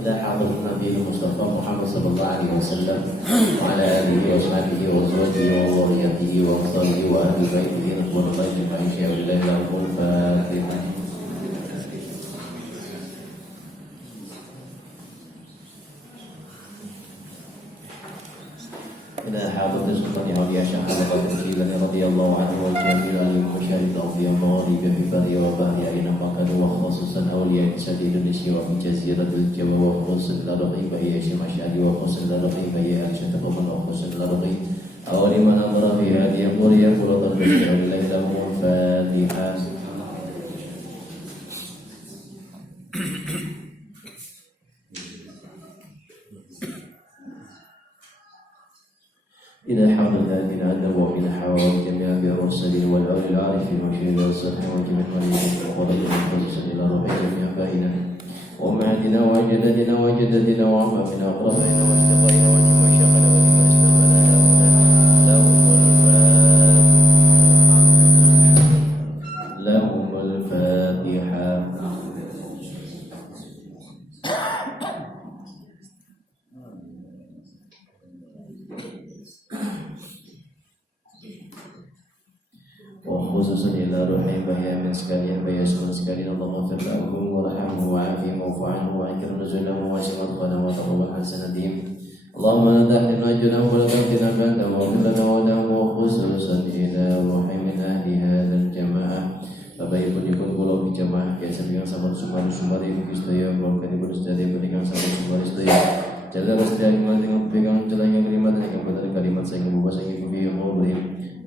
إلى حضرة النبي المصطفى محمد صلى الله عليه وسلم وعلى آله وصحبه وزوجه وذريته وأصحابه وأهل بيته رضوان الله أجمعين يا ولله لهم الفاتحة. إلى حضرة سلطان أولياء شيخ أحمد الجيلاني رضي الله عنه والجميع المشاهد في المغارب في البر والبحر أينما كانوا وخصوصا أولياء سد إندونيسيا وفي جزيرة الجبل وخصوصا الرقيب هي هاشم أشعري وخصوصا الرقيب هي عائشة قوم وخصوصا الرقيب أول من أمر في هذه القرية كل ضرب الليل فاتحة. إلى حول الذين أدبوا من حوالي جميع المرسلين والأولي العارفين والشهيد والصالحين وجميع المريضين وقضية خصوصا إلى ربع جميع أبائنا وأمهاتنا وأجدادنا وجدتنا وعمامنا وأقربائنا وأصدقائنا وجميع شيخنا ولمن استمعنا لهم الفاتحة. وخصوصا إلى روحي بهي من sekalian بهي سكن sekalian اللهم اغفر لهم وارحمهم وعافهم واعف عنهم وأكرم نزلهم واسع مدخلهم وتقبل حسناتهم اللهم لا تحرمنا أجرهم ولا تفتنا بعدهم واغفر لنا ولهم وخصوصا إلى روحي من أهل هذا الجماعة Bapak Ibu pulau di jamaah biasa dengan sama sumari Kristoya keluarga Ibu Ustadz dengan sama sumari Kristoya jaga kesetiaan iman dengan pegang celahnya kalimat dan yang benar kalimat saya membuka saya ibu yang mau beri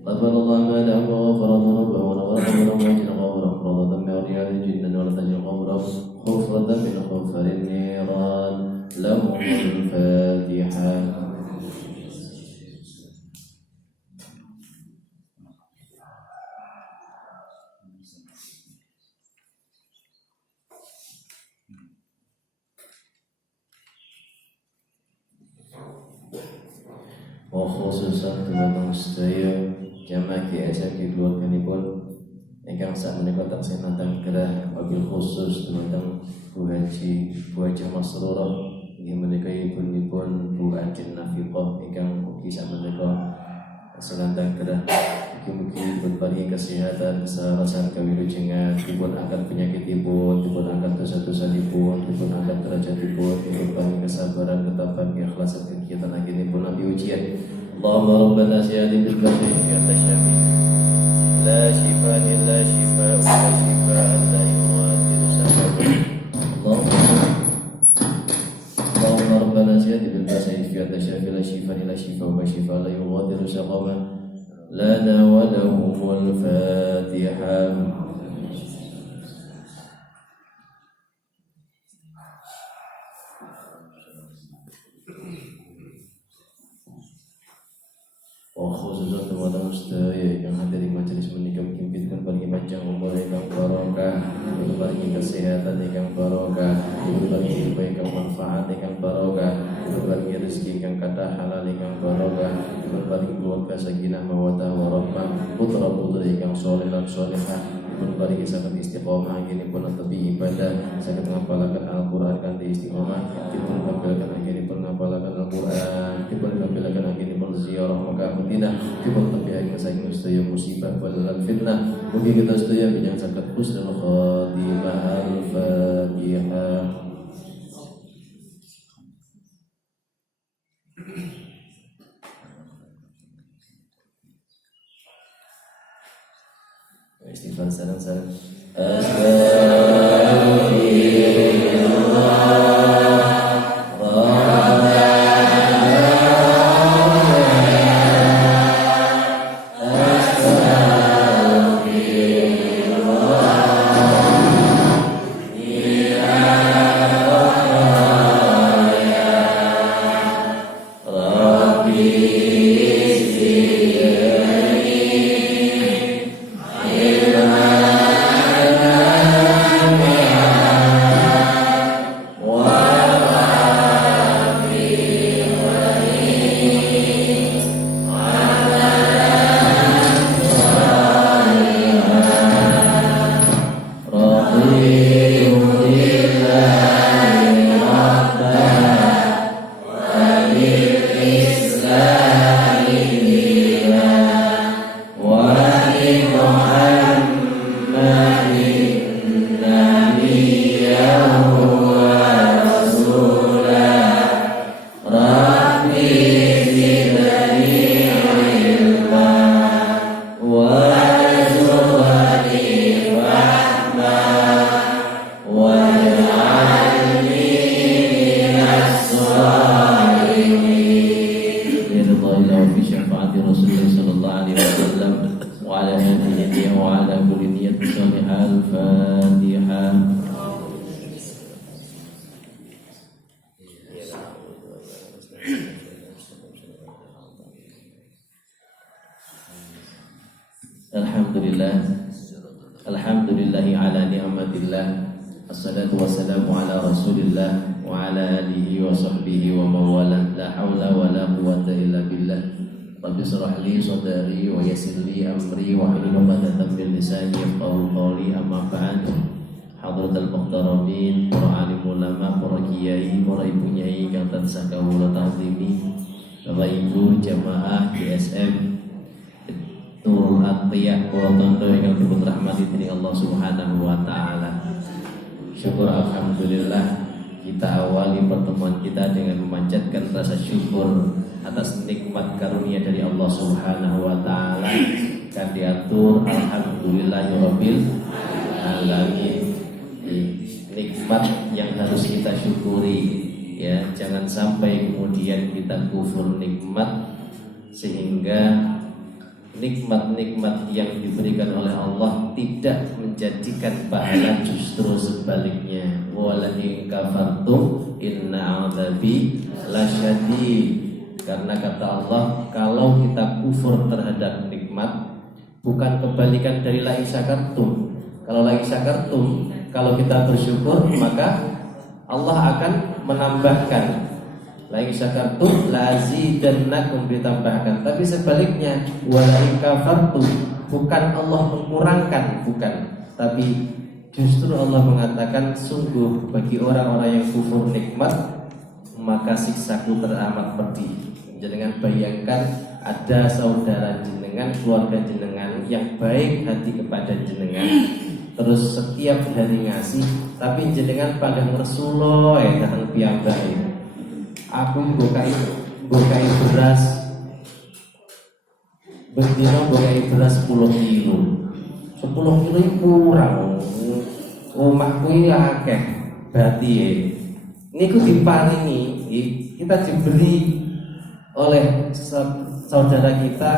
Lapan Allah ma'ala wa'afarat rabba wa naqarat wa majina qawra qawratan mi'riyal jinnan wa latajil qawra khufratan min khufarin niran lahumul fatihah. Wa khususan teman-teman sedaya jamaah KSM keluarganipun ingkang sakmenika taksih nantang gerah wabil khusus teman-teman Bu Haji Bu Hajah Masrurah inggih menika ibunipun Bu Ajin Nafiqah ingkang ugi sakmenika selantang gerah mugi-mugi dipun paringi kesehatan kesarasan kawilujengan dipun angkat penyakitipun dipun angkat dosa-dosanipun dipun angkat derajatipun dipun paringi kesabaran ketabahan keikhlasan kegiatan akhiripun nabi ujian Allahumma rabbana ziyadin bil bathi ya tasyafi la shifa illa shifa wa la shifa illa yughadiru saqama Allahumma rabbana ziyadin bil bathi ya tasyafi la shifa illa shifa wa la shifa la yughadiru saqama lana wa lahumul fatihah. Khususnya teman-teman sedaya yang hadir di majelis menika mugi-mugi paringi panjang umur ingkang barokah, paringi kesehatan ingkang barokah, paringi ilmu ingkang manfaat ingkang barokah, paringi rezeki ingkang kathah halal ingkang barokah, paringi keluarga sakinah mawaddah warahmah, putra-putri ingkang saleh lan salehah, paringi saged istiqomah anggenipun netepi ibadah, saged ngapalaken Al-Qur'an kanthi istiqomah, dipun kapilaken anggenipun ngapalaken Al-Qur'an, dipun kapilaken anggenipun ziarah Makkah Madinah, dipun tepiaken saking sedaya musibah wal fitnah. Mugi kita sedaya menyang saged husnul khatimah. Al-Fatihah. Istighfar salam. Assalatu wassalamu ala Rasulillah wa ala alihi wa sahbihi wa mawalah. La haula wa la quwwata illa billah. Rabbi shrah li sadri wa yassir li amri wa hlul 'uqdatam min lisani yafqahu qawli. Amma ba'd. Hadratul muhtaramin, para alim ulama, para kiai, para ibu nyai kang tansah kawula ta'zimi. Bapak Ibu jamaah GSM Nurul Atqiyah kula tondo ingkang dipun rahmati dening Allah Subhanahu wa taala. Syukur alhamdulillah kita awali pertemuan kita dengan memanjatkan rasa syukur atas nikmat karunia dari Allah Subhanahu wa taala dan diatur alhamdulillahirabbil alamin. Nikmat yang harus kita syukuri, ya, jangan sampai kemudian kita kufur nikmat sehingga nikmat-nikmat yang diberikan oleh Allah tidak menjadikan pahala, justru sebaliknya. Wala in kafartum inna 'adzabi lasyadid. Karena kata Allah, kalau kita kufur terhadap nikmat, bukan kebalikan dari la in syakartum. Kalau la in syakartum, kalau kita bersyukur, maka Allah akan menambahkan. La in syakartum lazidannakum, ditambahkan. Tapi sebaliknya, wala in kafartum, bukan Allah mengkurangkan, bukan. Tapi justru Allah mengatakan, sungguh bagi orang-orang yang kufur nikmat, maka siksaku teramat pedih. Jangan bayangkan ada saudara jenengan, keluarga jenengan yang baik hati kepada jenengan, terus setiap hari ngasih, tapi jenengan pada Rasulullah dahan piyambake. Aku bokai beras, bendino bokai beras 10 kilo. 10 kilo kurang. Omahku iki akeh berarti niku diparingi, kita diberi oleh saudara kita,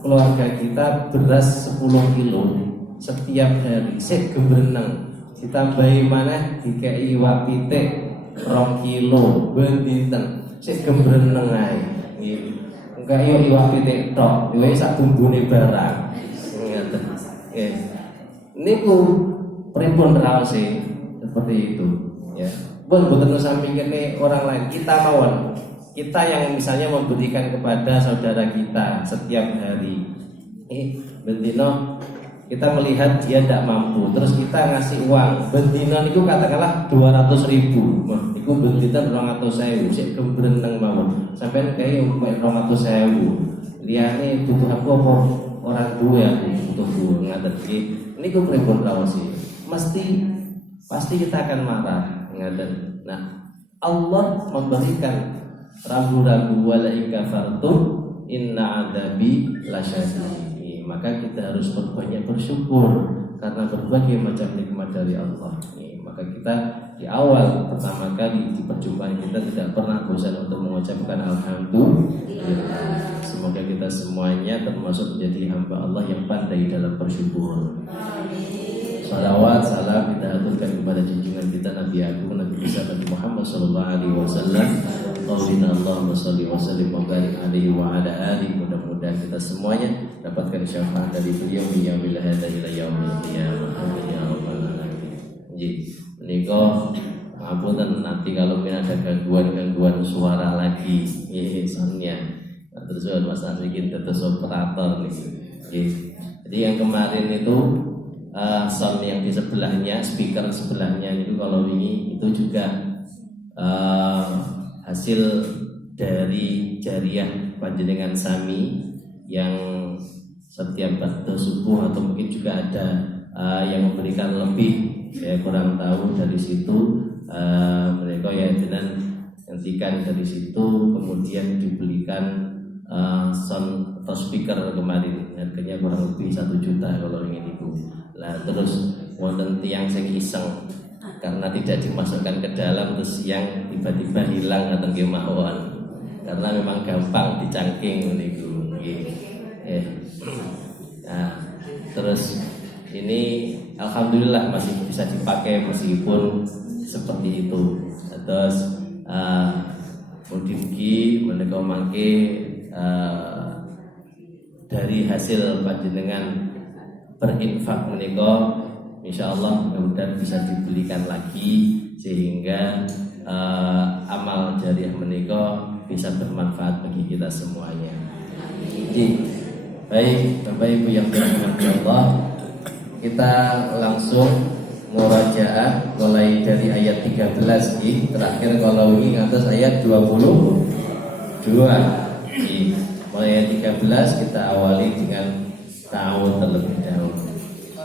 keluarga kita beras 10 kilo setiap hari. Sik gembeneng ditambahi maneh dikei iwak pitik 2 kilo ben dinten. Sik gembreneng ae. Nggih. Enggak yo iwak pitik tok, wis sak bumbune barang. Ngoten. Nggih. Niku pripun raose seperti itu, ya. Mboten sampai kene orang lain, kita mawon. Kita yang misalnya memberikan kepada saudara kita setiap hari. Bendino kita melihat dia tidak mampu, terus kita ngasih uang. Bendino niku katakanlah 200.000. Wah, niku bendino 200.000. Sik gembreneng mawon. Sampeyan kayak 200.000. Liyane butuh aku apa orang duwe aku butuh duwe ngaten iki. Niku pripun rawasi? Pasti kita akan marah ngaten. Nah, Allah memberikan ragu-ragu wala in kafartum inna 'adzabi lasyadid. Maka kita harus berbanyak bersyukur karena berbagai macam nikmat dari Allah. Maka kita di awal pertama kali di perjumpaan kita tidak pernah bosan untuk mengucapkan alhamdulillah. Semoga kita semuanya termasuk menjadi hamba Allah yang pandai dalam bersyukur. Salawat salam kita aturkan kepada junjungan kita Nabi Agung Nabi besar Nabi Muhammad sallallahu alaihi wasallam. Allahumma shalli wa sallim wa barik alaihi wa ala alihi. Mudah-mudahan kita semuanya dapatkan syafaat dari beliau ya billah ila yaumil qiyamah. Ya rabbal alamin. Nggih. Menika ngapunten nanti kalau ada gangguan suara lagi soundnya. Terus Mas Andrikin terus operator nih. Jadi yang kemarin itu sound yang di sebelahnya, speaker sebelahnya itu kalau ini itu juga hasil dari jariah panjenengan Sami yang setiap waktu subuh atau mungkin juga ada yang memberikan lebih, saya kurang tahu dari situ. Mereka ya dengan hentikan dari situ kemudian dibelikan sound atau speaker kemarin harganya kurang lebih 1 juta kalau ingin itu. Lah terus wonten tiyang sing iseng karena tidak dimasukkan ke dalam terus yang tiba-tiba hilang atau kemauan karena memang gampang dicangking niku nggih. Nah, terus ini alhamdulillah masih bisa dipakai meskipun seperti itu. Terus mugi-mugi menika mangke dari hasil panjenengan berinfak menika insya Allah mudah-mudahan bisa dibelikan lagi sehingga amal jariah menika bisa bermanfaat bagi kita semuanya. Jadi, baik Bapak Ibu yang dirahmati Allah, kita langsung murajaah mulai dari ayat 13 terakhir kalau ini atas ayat 22. Mulai ayat 13 kita awali dengan ta'awudz terlebih dahulu.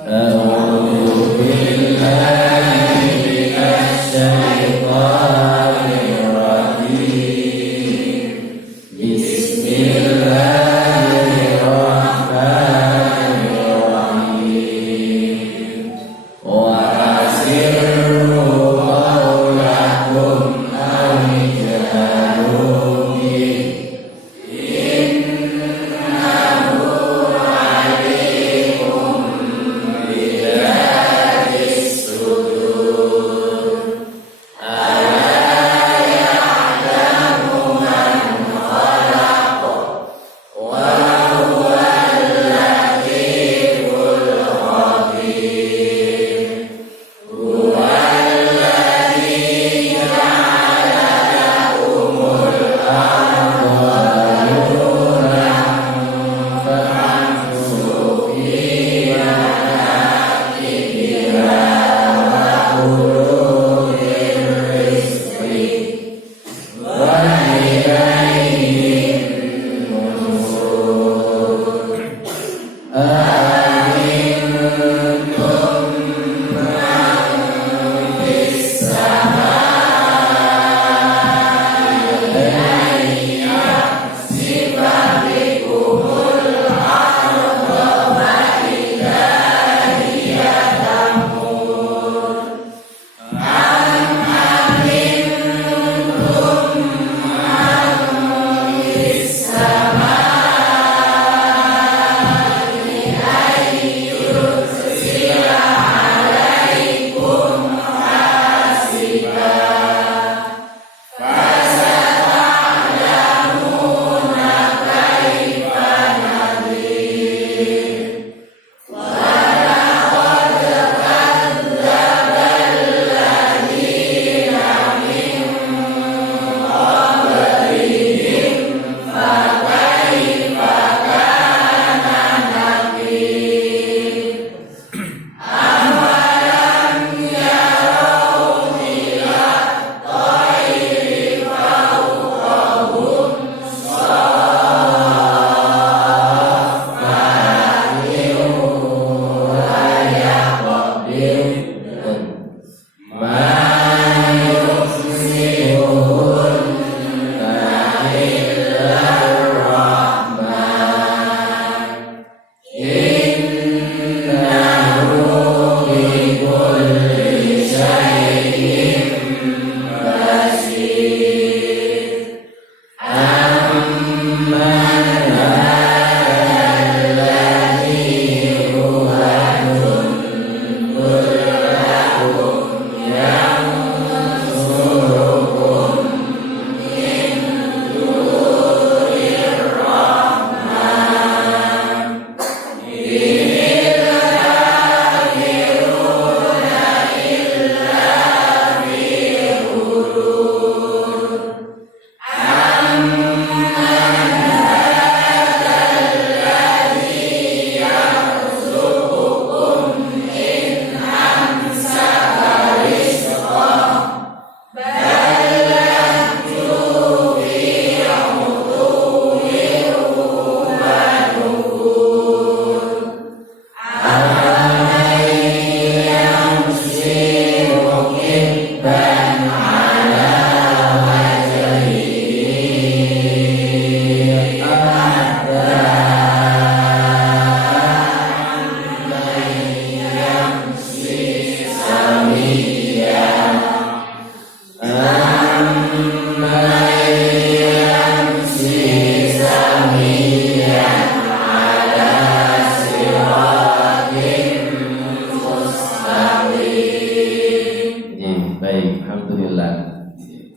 A'udzu billahi minasy syaithanir rajim. Bismillahirrahmanirrahim. Wa asirru qawlakum aw ijharu bihi.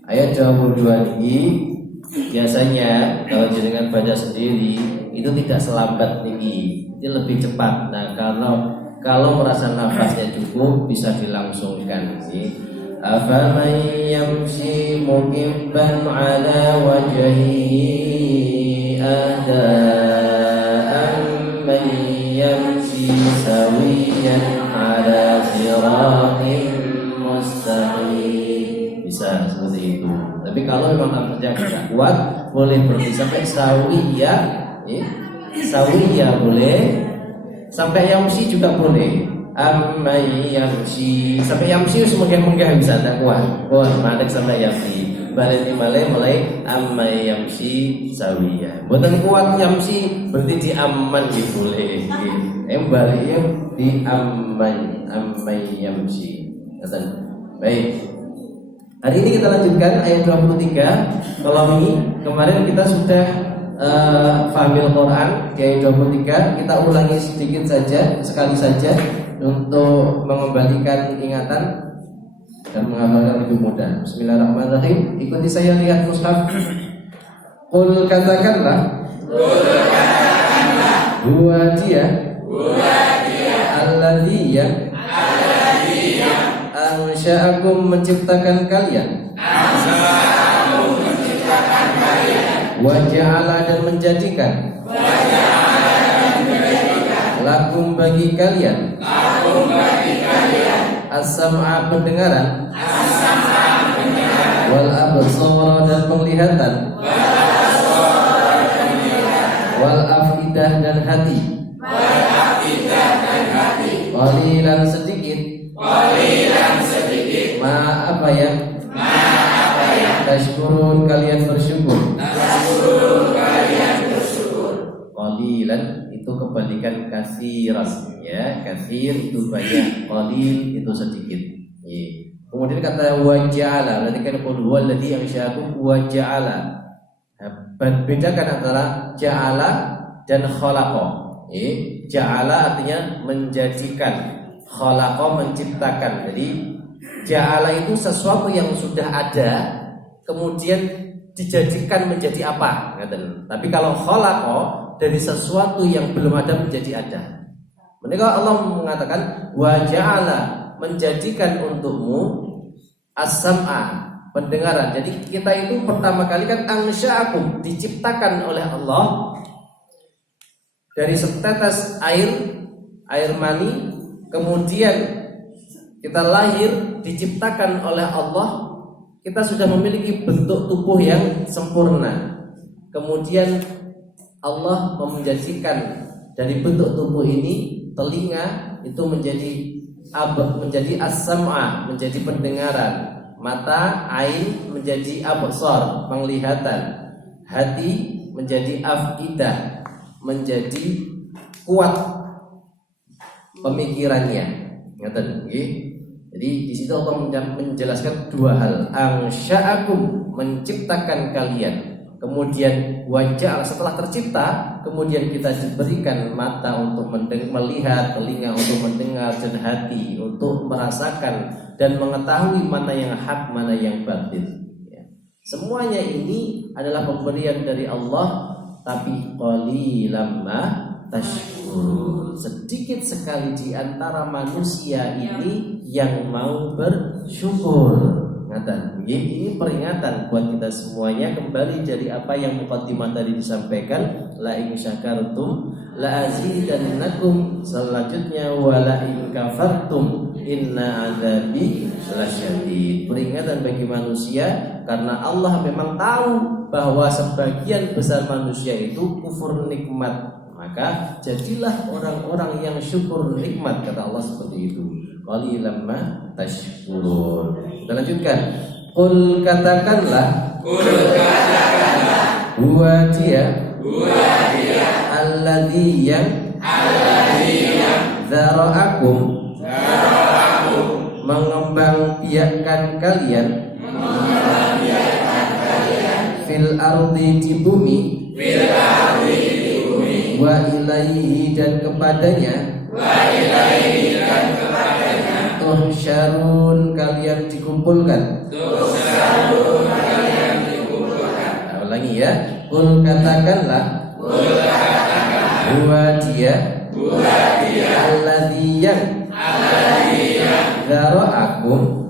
Ayat 22 ini biasanya kalau jenengan baca sendiri itu tidak selambat ini lebih cepat. Nah Kalau merasa nafasnya cukup bisa dilangsungkan sih. Afaman yamshi mukibban ala wajhihi ahda amman yamshi sawiyan ala siratin mustaqim. Bisa seperti itu. Tapi kalau memang nafasnya tidak kuat, boleh berhenti sampai sawiyah, sawiyah boleh. Sampai yamsi juga boleh. Ammai yamsi sampai yamsi semoga-moga bisa tak kuat. Kuat madek sampai yamsi. Balik mulai ammai yamsi sawiyah. Boten kuat yamsi berarti di amman boleh. Baliknya di ammai yamsi. Baik. Hari ini kita lanjutkan ayat 23. Kalau ini kemarin kita sudah Fahmil Quran di ayat 23. Kita ulangi sedikit saja, sekali saja untuk mengembalikan ingatan dan mengamalkan lebih mudah. Bismillahirrahmanirrahim. Ikuti saya, lihat mushaf. Qul katakanlah, huwa dia alladzi ansha'akum menciptakan kalian, wa ja'ala dan menjadikan, lakum bagi kalian, as-sam'a pendengaran, wal absara dan penglihatan, wal afidah dan hati, qalilan sedikit, apa ya? Tashkurun kalian bersyukur. Qalilan itu kebalikan kasiran, ya. Kasir itu banyak, qalil itu sedikit. Kemudian kata wa ja'ala, berarti kan qul huwallazi ansha'akum wa ja'ala. Bedakan antara ja'ala dan khalaqa. Ja'ala artinya menjadikan, khalaqa menciptakan. Jadi ja'ala itu sesuatu yang sudah ada kemudian dijadikan menjadi apa? Tapi kalau khalaqa dari sesuatu yang belum ada menjadi ada. Menika Allah mengatakan wa ja'ala menjadikan untukmu as-sam'a pendengaran. Jadi kita itu pertama kali kan ansha'akum diciptakan oleh Allah dari setetes air mani, kemudian kita lahir diciptakan oleh Allah. Kita sudah memiliki bentuk tubuh yang sempurna. Kemudian Allah menjadikan dari bentuk tubuh ini telinga itu menjadi as-sam'a, menjadi pendengaran, mata, ain menjadi absar, penglihatan, hati menjadi afidah, menjadi kuat pemikirannya. Ngaten nggih. Jadi di situ Allah menjelaskan dua hal. Ansha'akum menciptakan kalian. Kemudian wajah setelah tercipta, kemudian kita diberikan mata untuk melihat, telinga untuk mendengar, dan hati untuk merasakan dan mengetahui mana yang hak, mana yang batil. Semuanya ini adalah pemberian dari Allah, tapi qalilan ma tashkurun. Sedikit sekali di antara manusia ini yang mau bersyukur. Ini peringatan buat kita semuanya. Kembali dari apa yang muqaddimah tadi disampaikan, la in syakartum la azidannakum, selanjutnya wa la in kafartum inna adzabi lasyadid. Peringatan bagi manusia karena Allah memang tahu bahwa sebagian besar manusia itu kufur nikmat. Maka jadilah orang-orang yang syukur nikmat, kata Allah seperti itu. Qalilan ma tashkurun. Kita lanjutkan. Qul katakanlah, huwa dia alladzi yang dzara'akum mengembang biakan kalian fil ardi di bumi, wa ilaihi dan kepadanya, tuhsyarun kalian dikumpulkan. Nah, ulangi ya. Qul katakanlah, huwa dia alladzi yang zara'akum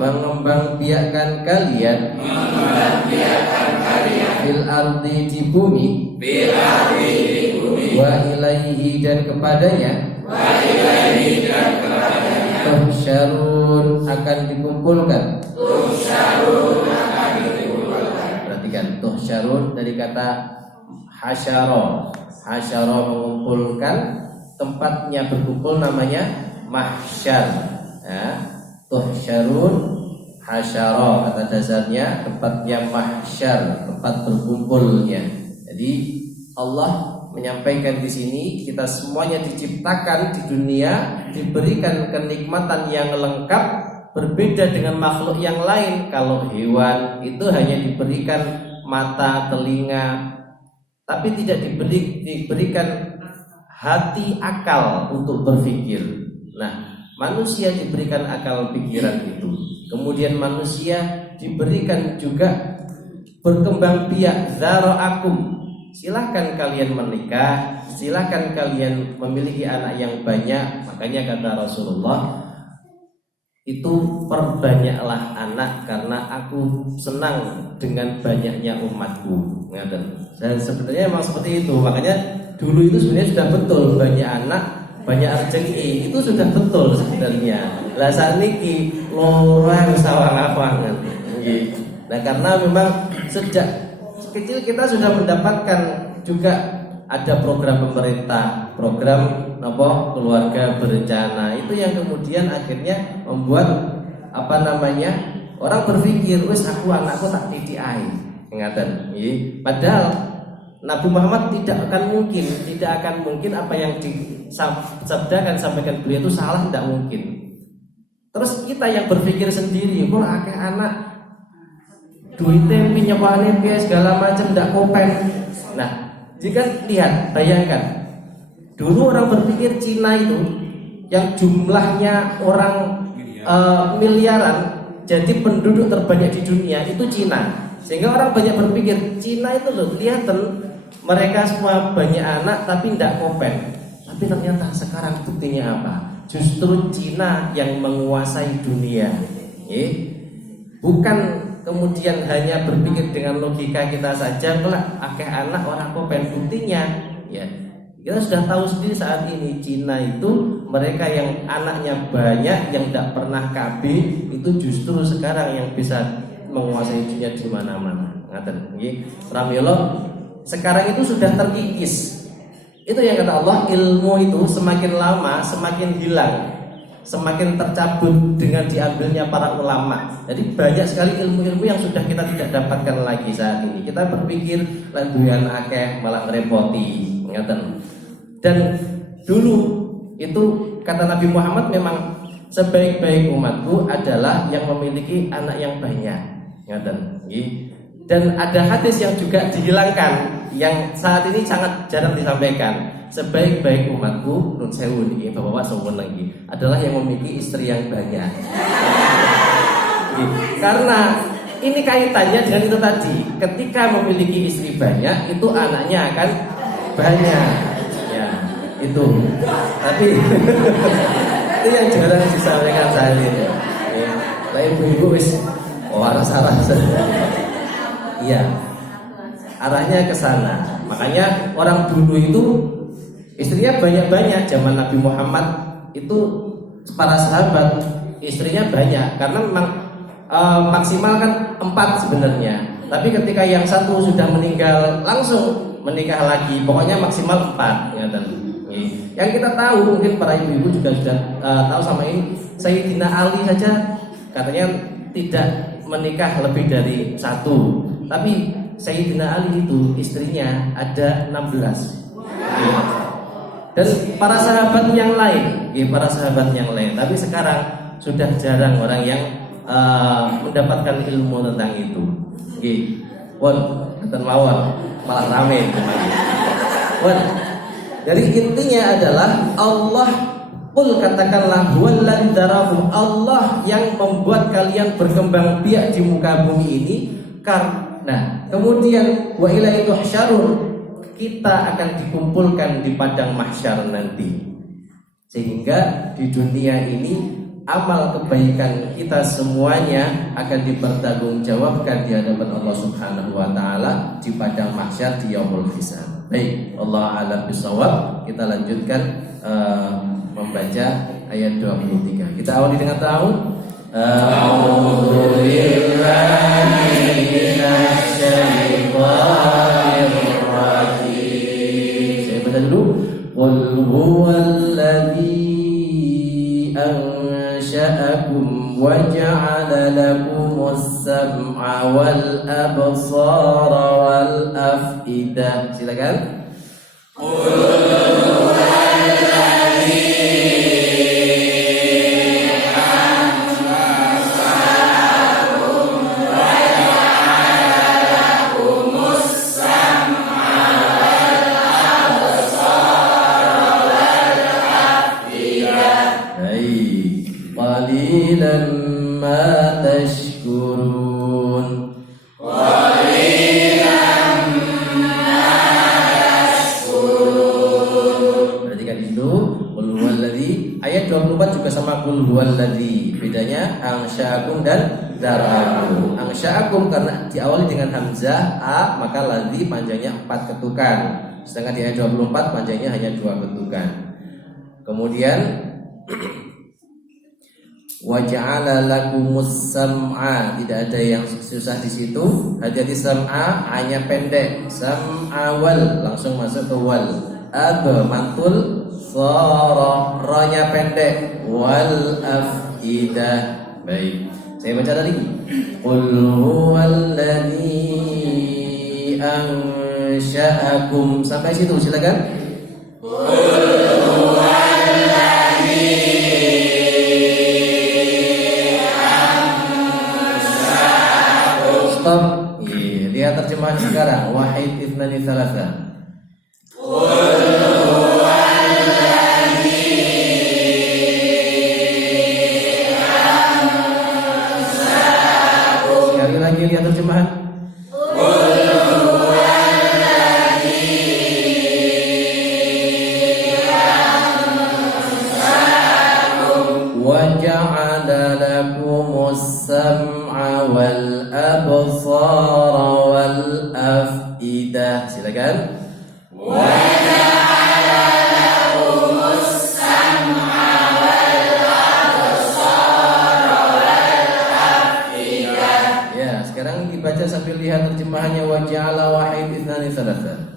mengembangbiakkan kalian fil ardi di bumi wa ilaihi dan kepadanya tuhsyarun akan dikumpulkan. Perhatikan, tuhsyarun dari kata hasyara. Hasyara mengumpulkan, tempatnya berkumpul namanya mahsyar. Ya, tuhsyarun hasyara kata dasarnya tempatnya mahsyar, tempat berkumpulnya. Jadi Allah menyampaikan di sini kita semuanya diciptakan di dunia, diberikan kenikmatan yang lengkap, berbeda dengan makhluk yang lain. Kalau hewan itu hanya diberikan mata, telinga, tapi tidak diberikan hati, akal untuk berpikir. Nah, manusia diberikan akal pikiran itu. Kemudian manusia diberikan juga berkembang biak, zara'akum. Silahkan kalian menikah, silahkan kalian memiliki anak yang banyak. Makanya kata Rasulullah, itu perbanyaklah anak karena aku senang dengan banyaknya umatku. Dan sebenarnya memang seperti itu. Makanya dulu itu sebenarnya sudah betul, banyak anak banyak rezeki, itu sudah betul sebenarnya. Lah saat ini lorang sawang-awangan. Nah, karena memang sejak kecil kita sudah mendapatkan juga ada program pemerintah, program keluarga berencana. Itu yang kemudian akhirnya membuat orang berpikir, wis anakku tak didik ae. Ingatan. Padahal Nabi Muhammad tidak akan mungkin apa yang disabdakan sampaikan beliau itu salah, tidak mungkin. Terus kita yang berpikir sendiri, kok akeh anak duitnya pinjamannya segala macam tidak kopen. Nah, jika lihat, bayangkan dulu orang berpikir Cina itu yang jumlahnya orang miliaran, jadi penduduk terbanyak di dunia itu Cina. Sehingga orang banyak berpikir Cina itu loh, kelihatan mereka semua banyak anak tapi tidak kopen. Tapi ternyata sekarang buktinya apa? Justru Cina yang menguasai dunia. Bukan kemudian hanya berpikir dengan logika kita saja, akeh anak orang kopen. Buktinya ya, kita sudah tahu sendiri saat ini Cina itu mereka yang anaknya banyak, yang tidak pernah KB, itu justru sekarang yang bisa menguasai dunia di mana-mana. Ngaten nggih. Pramila sekarang itu sudah terkikis. Itu yang kata Allah, ilmu itu semakin lama semakin hilang, semakin tercabut dengan diambilnya para ulama. Jadi banyak sekali ilmu-ilmu yang sudah kita tidak dapatkan lagi saat ini. Kita berpikir laguan akeh malah ngerepoti, ngaten. Dan dulu itu kata Nabi Muhammad memang sebaik-baik umatku adalah yang memiliki anak yang banyak, ngaten. Dan ada hadis yang juga dihilangkan, yang saat ini sangat jarang disampaikan. Sebaik-baik umatku, nun sewu niki bapak-bapak sowan lagi, adalah yang memiliki istri yang banyak. Karena ini kaitannya dengan itu tadi. Ketika memiliki istri banyak, itu anaknya akan banyak. Ya, itu. Tapi itu yang jarang disampaikan saat ini. Lah ibu-ibu wis waras-waras. Iya, arahnya ke sana. Makanya orang dulu itu istrinya banyak-banyak. Zaman Nabi Muhammad itu para sahabat istrinya banyak, karena memang maksimal kan 4 sebenarnya. Tapi ketika yang satu sudah meninggal, langsung menikah lagi. Pokoknya maksimal 4. Yang kita tahu, mungkin para ibu-ibu juga sudah tahu sama ini, Sayyidina Ali saja katanya tidak menikah lebih dari 1. Tapi Sayyidina Ali itu istrinya ada 16. Dan para sahabat yang lain, tapi sekarang sudah jarang orang yang mendapatkan ilmu tentang itu. Malah rame. Jadi intinya adalah Allah, katakanlah huwallazi dzarakum, Allah yang membuat kalian berkembang biak di muka bumi ini. Nah, kemudian wa ilaihi tuhsyarun, kita akan dikumpulkan di padang mahsyar nanti. Sehingga di dunia ini amal kebaikan kita semuanya akan dipertanggungjawabkan di hadapan Allah Subhanahu wa taala di padang mahsyar di yaumul hisab. Baik, Allah a'lam bishawab. Kita lanjutkan membaca ayat 23. Kita awali dengan ta'awudz. A'udzu billahi minasy syaithanir rajim. Saya baca dulu. Qul huwallazi ansha'akum wa ja'ala lakumus sam'a wal absara wal af'idah. Silakan. Qalilan ma tashkurun. Perhatikan itu. Qul huwallazi. Ayat 24 juga sama qul huwallazi. Bedanya ansya'akum dan dzarakum. Ansya'akum karena diawali dengan hamzah a, maka ladzi panjangnya 4 ketukan. Sedangkan di ayat 24 panjangnya hanya 2 ketukan. Kemudian wa ja'ala lakumus sam'a, tidak ada yang susah di situ. Hati-hati, sam'a hanya pendek, sam'a wal langsung masuk ke wal. Ad mantul, sara ra-nya pendek, wal af'idah. Baik, saya baca lagi. Qul huwallazi ansha'akum, sampai situ silakan. Stop. Lihat terjemahan sekarang. Wahid ithnani thalatha. Sekali lagi lihat terjemahan. وَجَعَلَ لَكُمُ السَّمْعَ وَالْأَبْصَارَ وَالْأَفْئِدَةَ. Silakan. وَجَعَلَ لَكُمُ السَّمْعَ وَالْأَبْصَارَ وَالْأَفْئِدَةَ. Ya, sekarang dibaca sambil lihat terjemahannya. وَجَعَلَ wahid ithnani thalatha.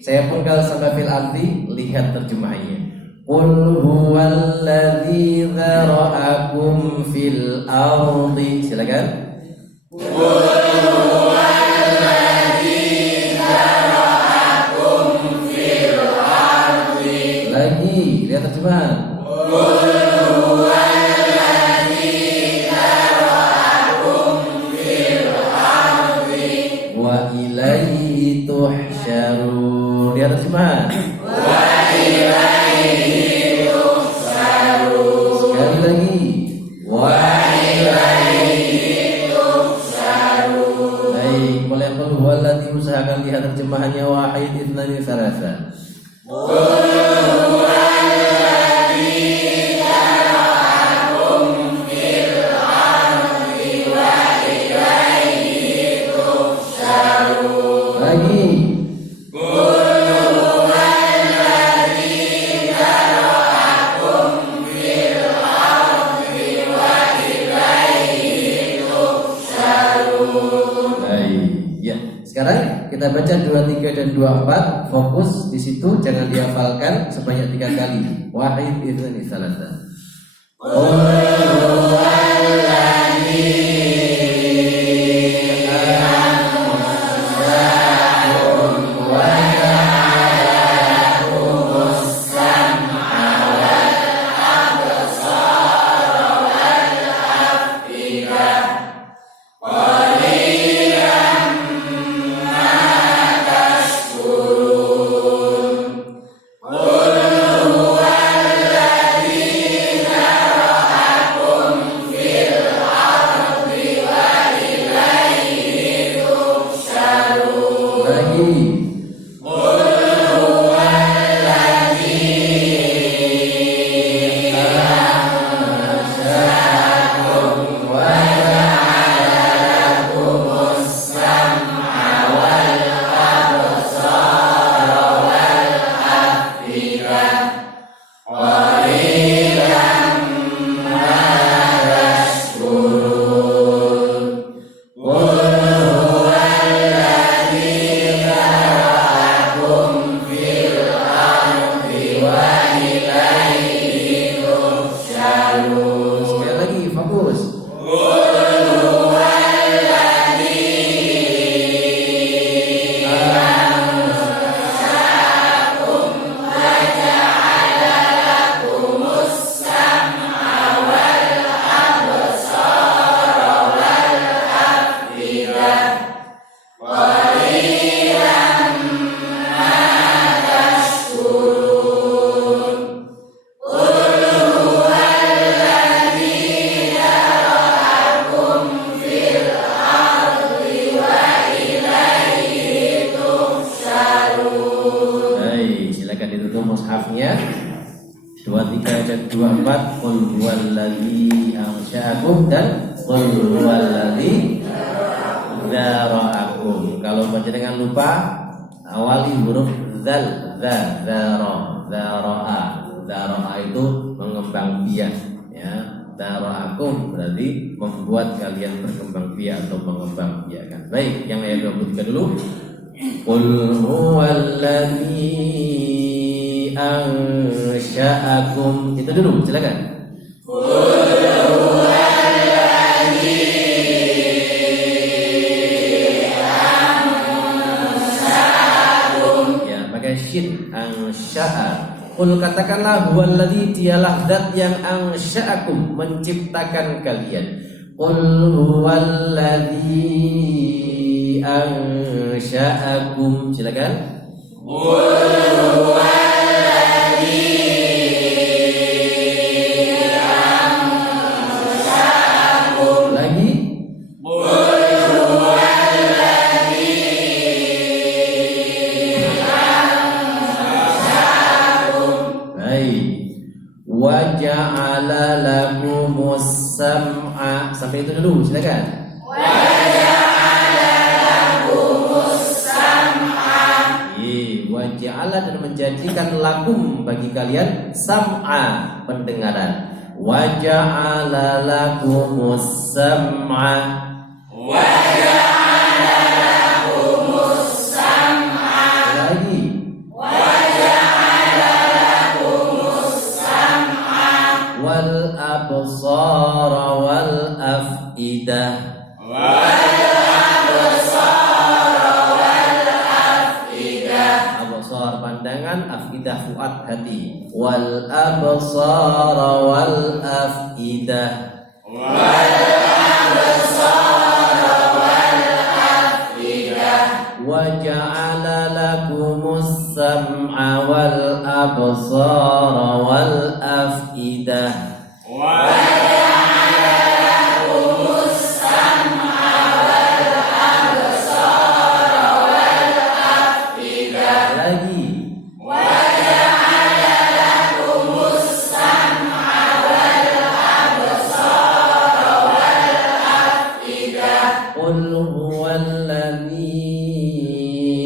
Saya pun kalau sampai fil ardi, lihat terjemahannya. Qul huwallazi dzara'akum fil ardi. Silakan. Qul huwallazi dzara'akum fil ardi. Lagi, lihat terjemahan. Qul huwallazi dzara'akum fil ardi wa ilaihi tuhsyarun. Lihat terjemahan. Wa ilaihi tuhsyarun. Sekali lagi. Wa ilaihi tuhsyarun. Baik, mulai qul huwallazi, usahakan lihat terjemahannya. Wahid itnani tsalatsa. Qul huwallazi dzara'akum fil ardi wa ilaihi tuhsyarun. Lagi. Sekarang kita baca 23 dan 24, fokus di situ, jangan dihafalkan sebanyak 3 kali. Wahid idzni tsalatsa. mushafnya 23 dan 24 qul huwallazi ansha'akum dan qul huwallazi dzara'akum. Kalau panjenengan lupa awali huruf dzal, dzara'a itu mengembang biak ya. Dzara'akum berarti membuat kalian berkembang biak atau mengembang biakan. Baik, yang ayat 23 dulu. Qul huwallazi ansha'akum. Itu dulu, silakan. Qul huwallazi ansha'akum. Ya, pakai syin, ansha'a. Qul katakanlah huwallazi, dialah zat yang ansha'akum, menciptakan kalian. Qul huwallazi ansha'akum. Silakan. Qul huwallazi ansha'akum. Lagi. Qul huwallazi ansha'akum. Baik. Wa ja'ala lakumus sam'a. Sampai itu dulu, silakan. Waja'ala dan menjadikan lakum bagi kalian sam'a, pendengaran. Waja'ala lakumus sam'a. Waja'ala lakumus sam'a. Lagi. afidah. Absar pandangan, afidah fuad hati. Wal absar wal afidah. Wa ja'ala lakumus sam'a wal absar wal afidah. Lagi. Qul huwallazi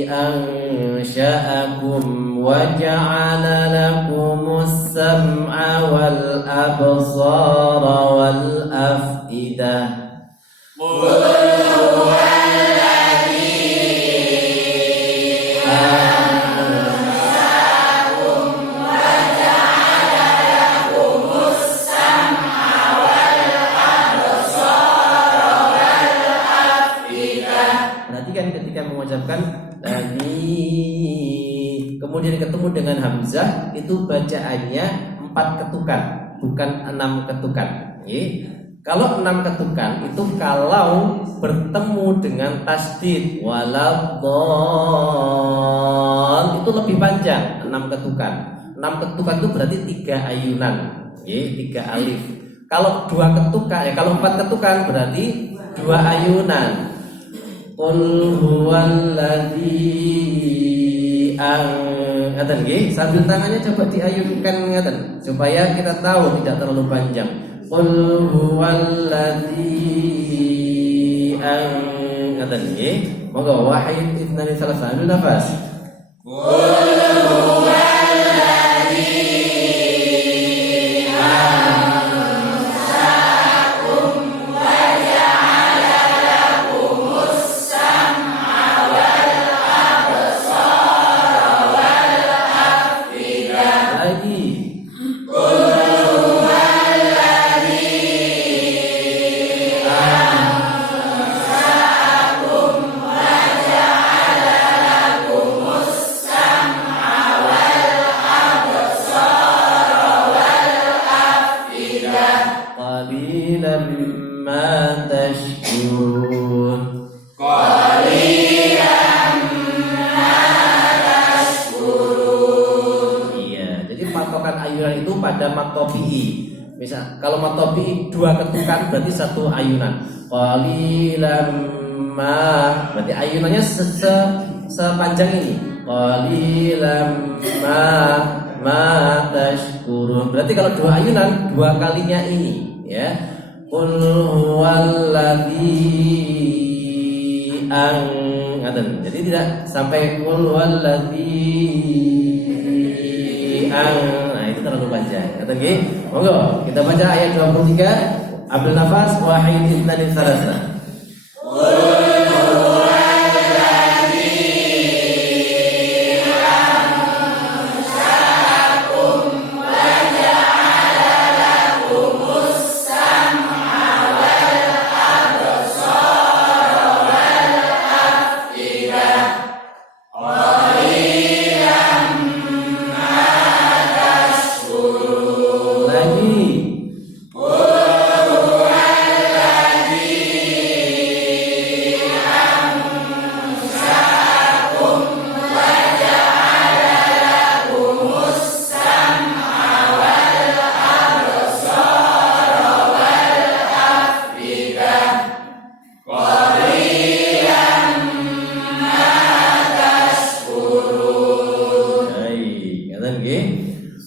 ansha'akum wa ja'ala lakumus sam'a wal absara wal afidah. Perhatikan ketika mengucapkan kemudian ketemu dengan hamzah, itu bacaannya 4 ketukan, bukan 6 ketukan. Kalau 6 ketukan itu kalau bertemu dengan tasdid waladhdall itu lebih panjang, 6 ketukan. 6 ketukan itu berarti 3 ayunan, 3 alif. Kalau 2 ketukan, kalau 4 ketukan berarti 2 ayunan. Qul huwallazi ngaten nggih, sambil tangannya coba diayunkan ngaten supaya kita tahu tidak terlalu panjang. Qul huwallazi ngaten nggih. Monggo wahid itnani salasa ambil nafas. Qalilan ma tashkurun. Iya, jadi patokan ayunan itu pada matobi'i. Misal kalau matobi'i 2 ketukan berarti 1 ayunan. Qalilan ma berarti ayunannya sepanjang ini. Qalilan ma tashkurun. Berarti kalau 2 ayunan 2 kalinya ini, ya. Qul huwallazi jadi tidak sampai qul huwallazi nah itu terlalu panjang. Ngaten nggih. Monggo kita baca ayat 23. Ambil nafas wahid itnani salasa.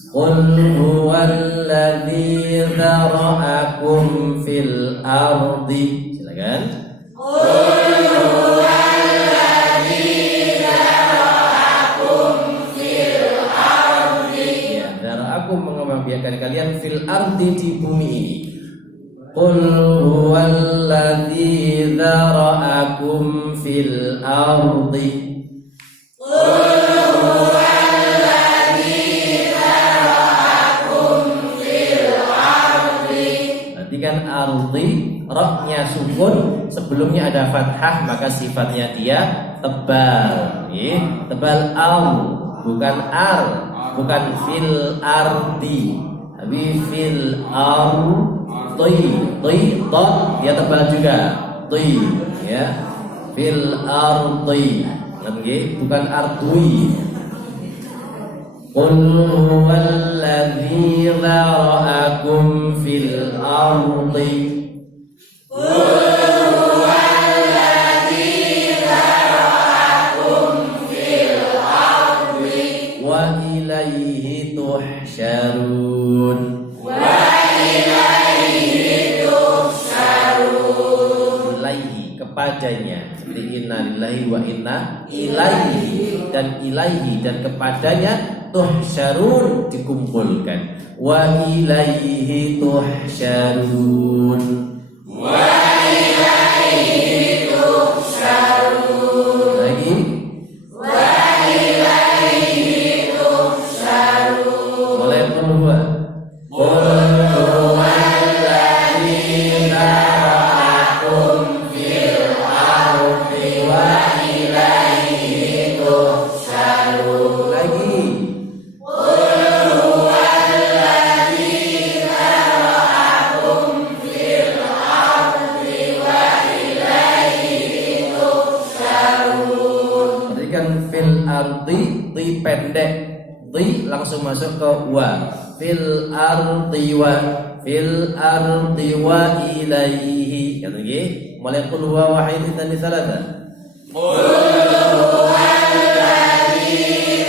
Qul huwallazi dzara'akum fil ardi. Silakan. Qul huwallazi dzara'akum fil ardi. Ya, dzara'akum mengembangbiakan kalian fil ardi di bumi ini. Qul huwallazi dzara'akum fil ardi. Ardi Roknya sukun, sebelumnya ada fathah, maka sifatnya dia tebal. Tebal bukan bukan fil ardi, tapi fil ardi. Dia tebal juga. Ya. Fil ardi. Bukan ardui. Qul huwallazi dzara'akum fil ardi. Qul huwallazi dzara'akum fil ardi wa ilaihi tuhsyarun. Kepadanya, seperti inna lillahi wa inna ilaihi, dan ilaihi dan kepadanya tuhsyarun, dikumpulkan. Wa ilaihi tuhsyarun. Wa ilaihi tuhsyarun. Lagi. Wa ilaihi tuhsyarun. Mulai berdua. Ti pendek, ti langsung masuk ke wa. Fil ardi wa ilaihi. Gitu nggih. Mulai qul huwa wahidan li thalatha. Qul huwallazi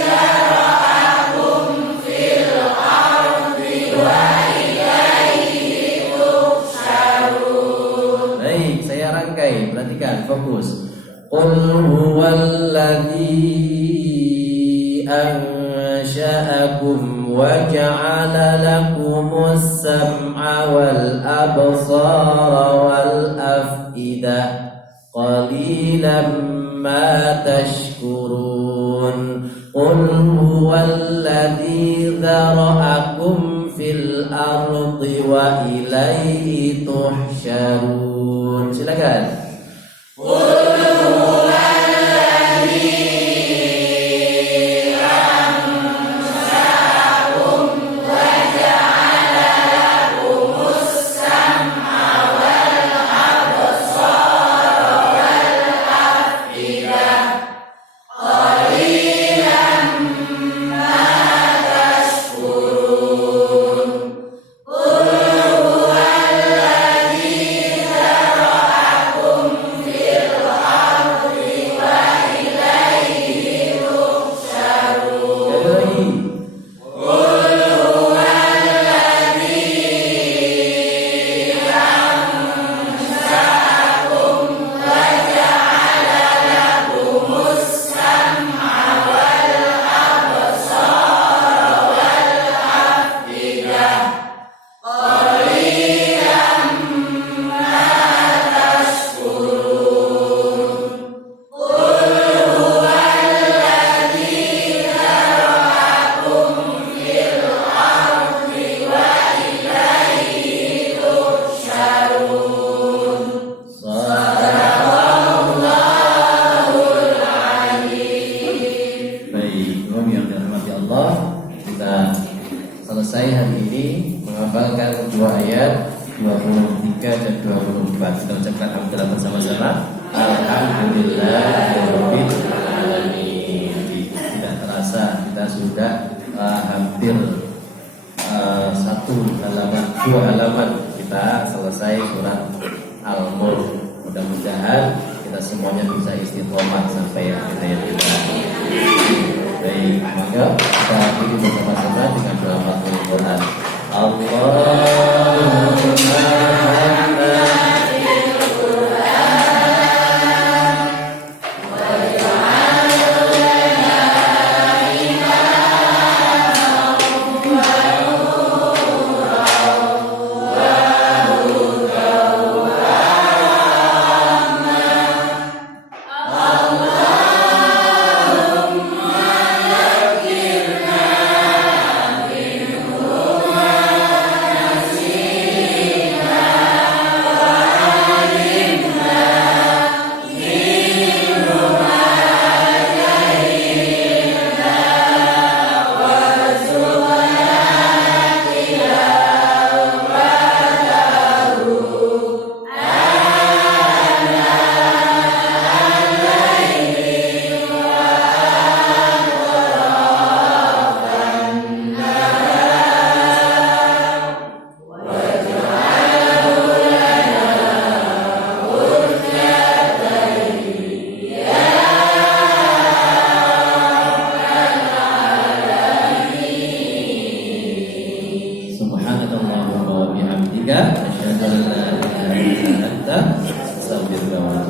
dzara'akum fil ardi wa ilaihi tuhsyarun. Baik, saya rangkai, perhatikan, fokus. Qul huwallazi ansha'akum wa ja'ala lakumus sam'a wal absara wal af'idah qalilan ma tashkurun. Qul huwallazi dzara'akum fil ardi wa ilaihi tuhsyarun. Silakan. Selesai hari ini menghafalkan dua ayat 23 dan 24. Kita ucapkan alhamdulillah bersama-sama. Alhamdulillahirabbil alamin. Tidak terasa kita sudah hampir dua halaman kita selesai surat Al-Mulk. Mudah-mudahan kita semuanya bisa istiqomah sampai akhir hayat kita. Baik, maka kita akhiri bersama-sama dengan doa Fathul Quran. Allahumma bihamdika asyhadu an la ilaha illa anta astaghfiruka wa atubu